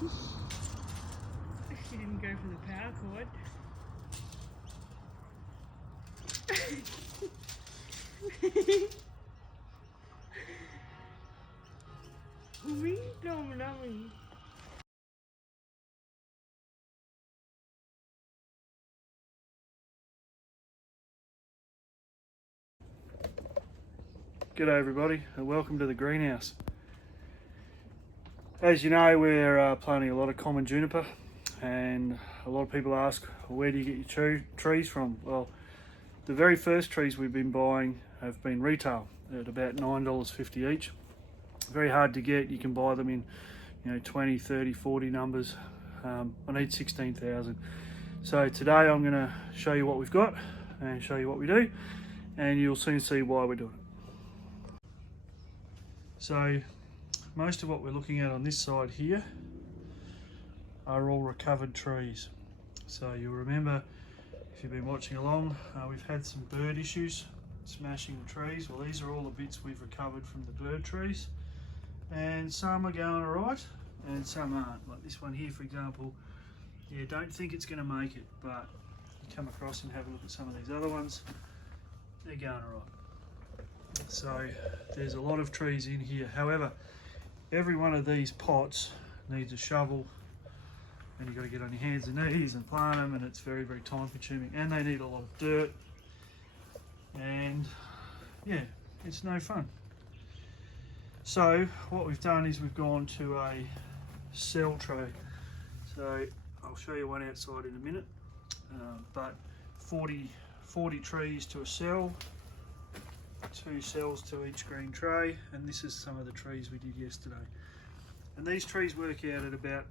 She didn't go for the power cord. Wing dummy. G'day everybody and welcome to the greenhouse. As you know, we're planting a lot of common juniper, and a lot of people ask, where do you get your trees from? Well, the very first trees we've been buying have been retail at about $9.50 each. Very hard to get. You can buy them in 20, 30, 40 numbers. I need 16,000. So today I'm going to show you what we've got and show you what we do, and you'll soon see why we're doing it. So most of what we're looking at on this side here are all recovered trees. So you'll remember, if you've been watching along, we've had some bird issues smashing the trees. Well, these are all the bits we've recovered from the bird trees, and some are going alright and some aren't. Like this one here, for example, don't think it's going to make it, but you come across and have a look at some of these other ones, they're going alright. So there's a lot of trees in here. However, every one of these pots needs a shovel, and you've got to get on your hands and knees and plant them, and it's very, very time consuming, and they need a lot of dirt, and yeah, it's no fun. So what we've done is we've gone to a cell tray. So I'll show you one outside in a minute, but 40 trees to a cell, 2 cells to each green tray, and this is some of the trees we did yesterday. And these trees work out at about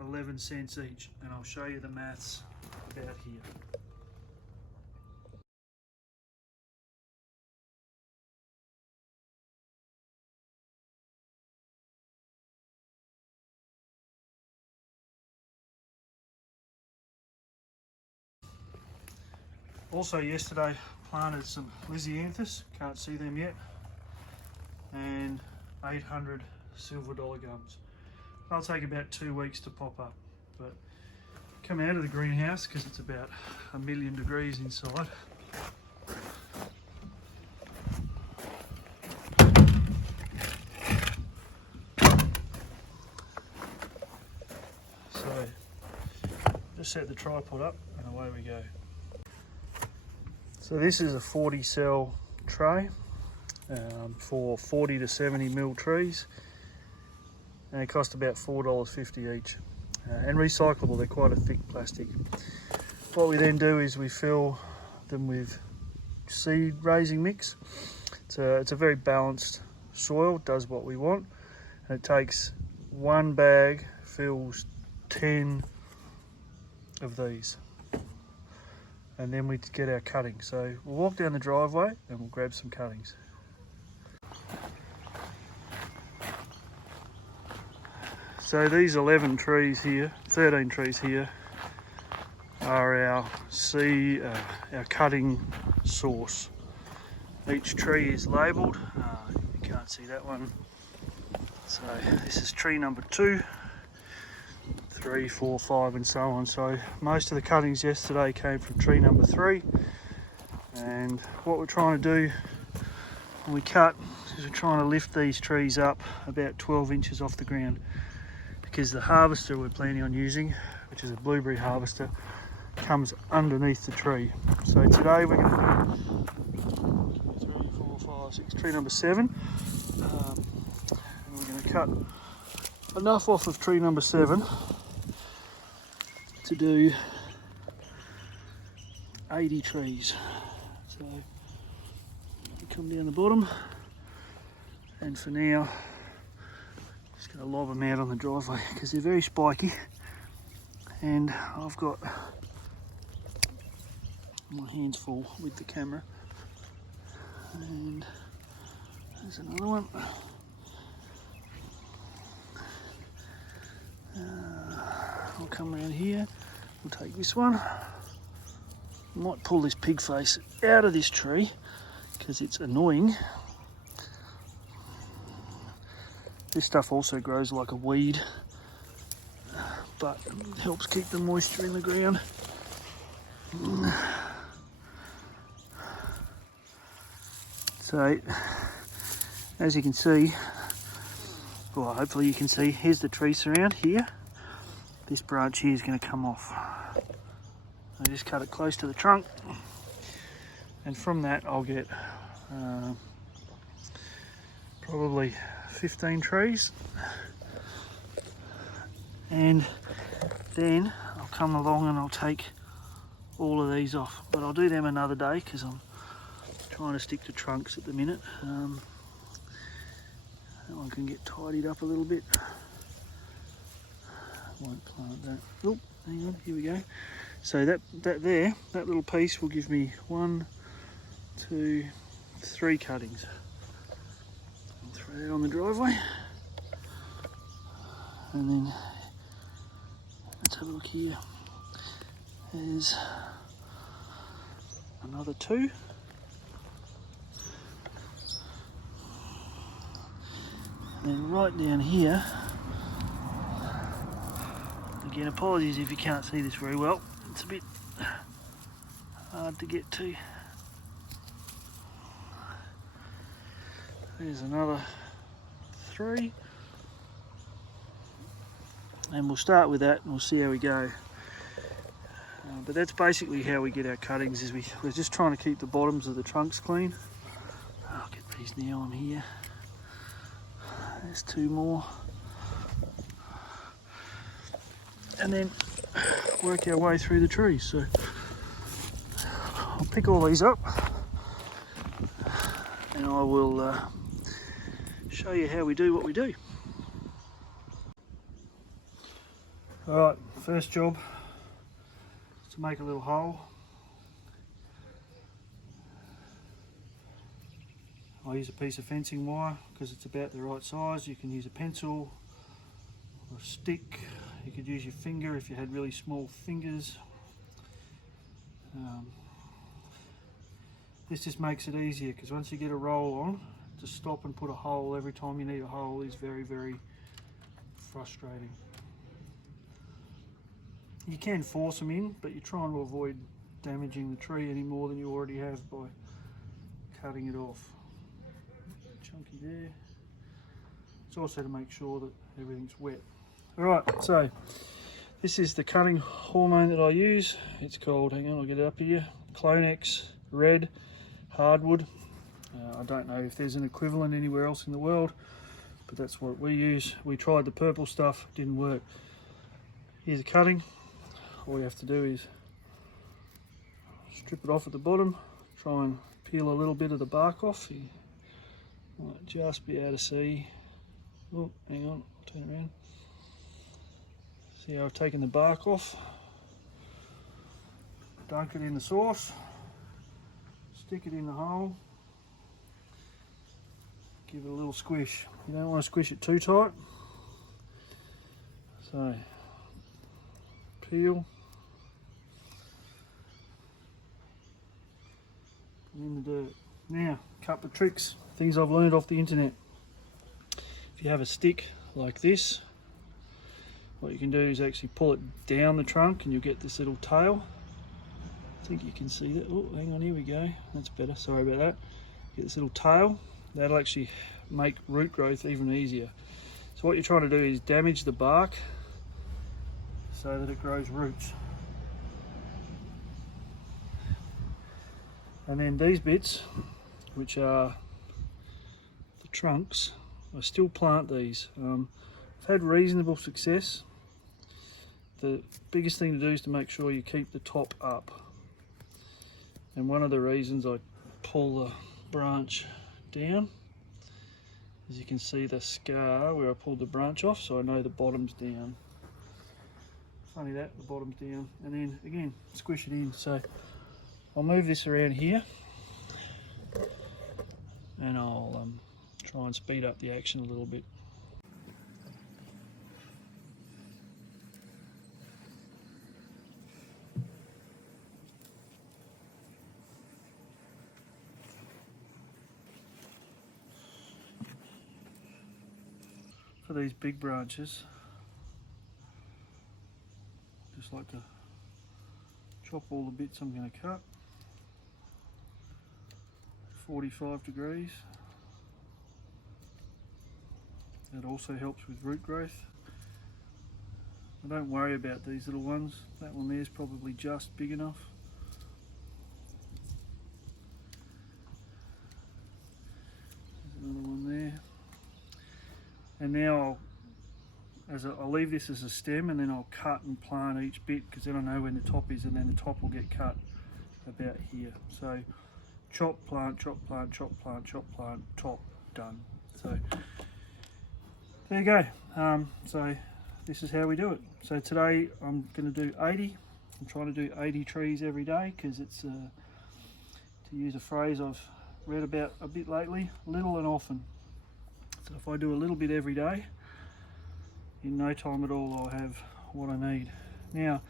11 cents each, and I'll show you the maths about here. Also yesterday planted some lisianthus, can't see them yet, and 800 silver dollar gums. They'll take about 2 weeks to pop up, but come out of the greenhouse because it's about 1,000,000 degrees inside. So just set the tripod up and away we go. So this is a 40 cell tray for 40 to 70 mil trees, and it cost about $4.50 each, and recyclable. They're quite a thick plastic. What we then do is we fill them with seed raising mix. It's a very balanced soil, does what we want, and it takes one bag, fills 10 of these, and then we get our cuttings. So we'll walk down the driveway and we'll grab some cuttings. So these 11 trees here, 13 trees here, are our cutting source. Each tree is labelled. You can't see that one. So this is tree number 2, 3, 4, 5 and so on. So most of the cuttings yesterday came from tree number 3, and what we're trying to do when we cut is we're trying to lift these trees up about 12 inches off the ground, because the harvester we're planning on using, which is a blueberry harvester, comes underneath the tree. So today we're going to 3, 4, 5, 6, tree number 7, and we're going to cut enough off of tree number 7 to do 80 trees. So we come down the bottom, and for now just going to lob them out on the driveway because they're very spiky, and I've got my hands full with the camera. And there's another one. I'll come around here, we'll take this one. Might pull this pig face out of this tree because it's annoying. This stuff also grows like a weed, but it helps keep the moisture in the ground. So, as you can see, well, hopefully you can see, here's the tree surround here. This branch here is going to come off. I just cut it close to the trunk, and from that I'll get probably 15 trees, and then I'll come along and I'll take all of these off, but I'll do them another day because I'm trying to stick to trunks at the minute. That one can get tidied up a little bit. Won't plant that. Oh, hang on, here we go. So that little piece will give me 1, 2, 3 cuttings. I'll throw that on the driveway. And then let's have a look here. There's another 2. And then right down here, again, apologies if you can't see this very well. It's a bit hard to get to. There's another 3. And we'll start with that and we'll see how we go. But that's basically how we get our cuttings, is we're just trying to keep the bottoms of the trunks clean. I'll get these now on here. There's 2 more. And then work our way through the trees. So I'll pick all these up and I will show you how we do what we do. Alright, first job is to make a little hole. I use a piece of fencing wire because it's about the right size. You can use a pencil or a stick. You could use your finger if you had really small fingers. This just makes it easier because once you get a roll on, to stop and put a hole every time you need a hole is very, very frustrating. You can force them in, but you're trying to avoid damaging the tree any more than you already have by cutting it off. Chunky there. It's also to make sure that everything's wet. Alright, so this is the cutting hormone that I use. It's called, hang on, I'll get it up here, Clonex Red Hardwood. I don't know if there's an equivalent anywhere else in the world, but that's what we use. We tried the purple stuff, didn't work. Here's a cutting. All you have to do is strip it off at the bottom, try and peel a little bit of the bark off. You might just be able to see. Oh, hang on, turn around. See how I've taken the bark off. Dunk it in the sauce, stick it in the hole, give it a little squish. You don't want to squish it too tight. So, peel. In the dirt. Now, a couple of tricks, things I've learned off the internet. If you have a stick like this, what you can do is actually pull it down the trunk and you'll get this little tail. I think you can see that. Oh, hang on, here we go. That's better, sorry about that. Get this little tail. That'll actually make root growth even easier. So what you're trying to do is damage the bark so that it grows roots. And then these bits, which are the trunks, I still plant these. I've had reasonable success. The biggest thing to do is to make sure you keep the top up. And one of the reasons I pull the branch down, as you can see the scar where I pulled the branch off, so I know the bottom's down. Funny that, the bottom's down. And then again, squish it in. So I'll move this around here and I'll try and speed up the action a little bit. For these big branches, Just like to chop all the bits I'm going to cut. 45 degrees. That also helps with root growth. I don't worry about these little ones. That one there is probably just big enough. There's another one there. And now I'll leave this as a stem, and then I'll cut and plant each bit, because then I know when the top is, and then the top will get cut about here. So chop, plant, chop, plant, chop, plant, chop, plant, top, done. So there you go. So this is how we do it. So today I'm going to do 80. I'm trying to do 80 trees every day, because it's, to use a phrase I've read about a bit lately, little and often. So if I do a little bit every day, in no time at all I'll have what I need. Now,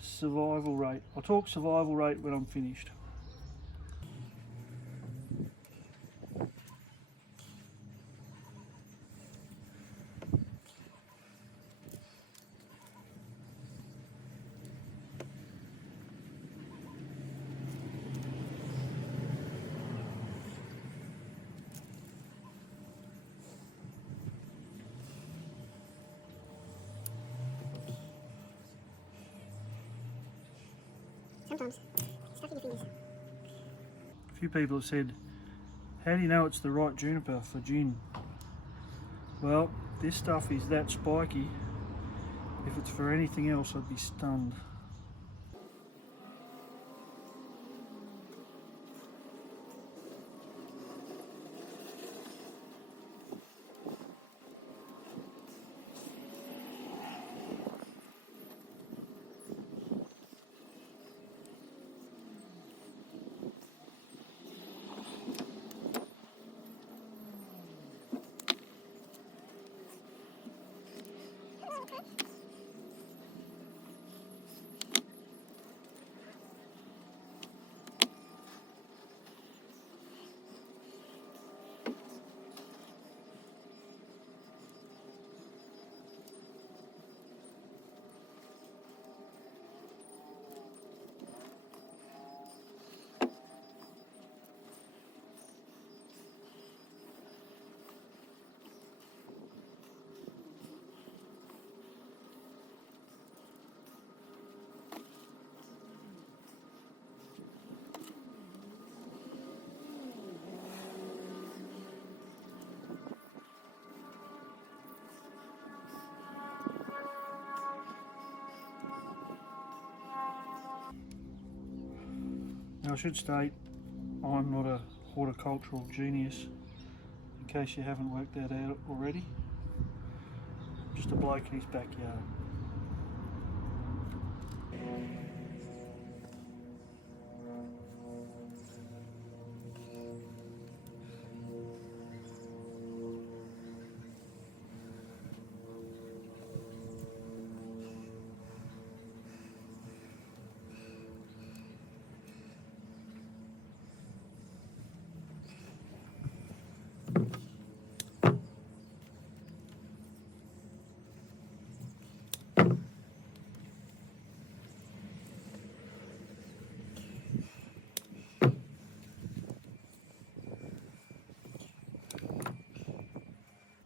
survival rate. I'll talk survival rate when I'm finished. Sometimes, stuff in your fingers. A few people have said, how do you know it's the right juniper for gin? Well, this stuff is that spiky. If it's for anything else, I'd be stunned. Now I should state, I'm not a horticultural genius, in case you haven't worked that out already. I'm just a bloke in his backyard.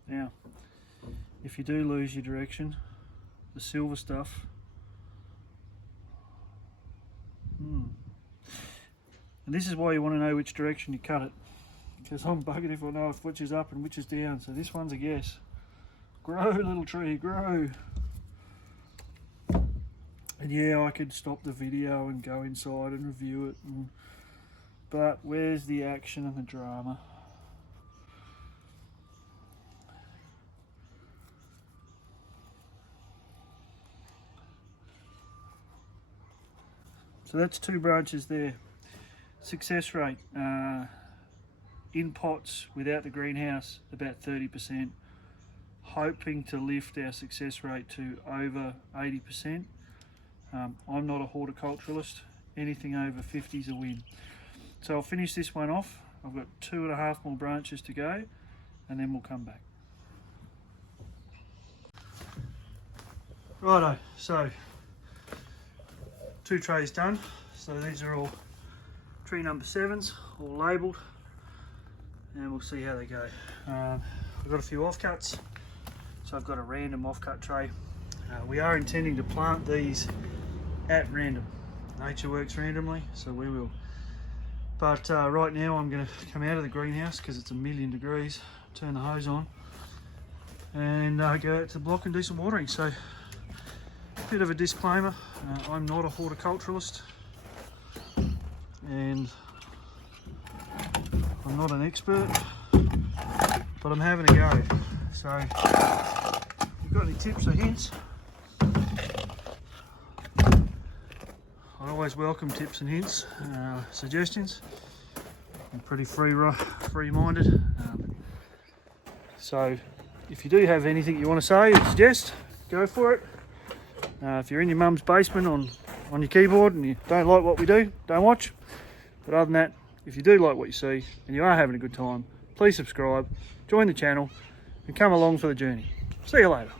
Now, if you do lose your direction, the silver stuff, and this is why you want to know which direction you cut it, because I'm bugging if I know if which is up and which is down. So this one's a guess. Grow, little tree, grow. And yeah, I could stop the video and go inside and review it, but where's the action and the drama? So that's 2 branches there. Success rate, in pots without the greenhouse, about 30%. Hoping to lift our success rate to over 80%. I'm not a horticulturalist. Anything over 50 is a win. So I'll finish this one off. I've got 2.5 more branches to go, and then we'll come back. Righto, so 2 trays done. So these are all tree number 7s, all labelled, and we'll see how they go. I've got a few offcuts, so I've got a random offcut tray. We are intending to plant these at random. Nature works randomly, so we will. But right now I'm going to come out of the greenhouse because it's 1,000,000 degrees, turn the hose on, and go out to the block and do some watering. So, bit of a disclaimer, I'm not a horticulturalist and I'm not an expert, but I'm having a go. So, if you've got any tips or hints, I always welcome tips and hints, suggestions. I'm pretty free-minded. So if you do have anything you want to say or suggest, go for it. If you're in your mum's basement on your keyboard and you don't like what we do, don't watch. But other than that, if you do like what you see and you are having a good time, please subscribe, join the channel and come along for the journey. See you later.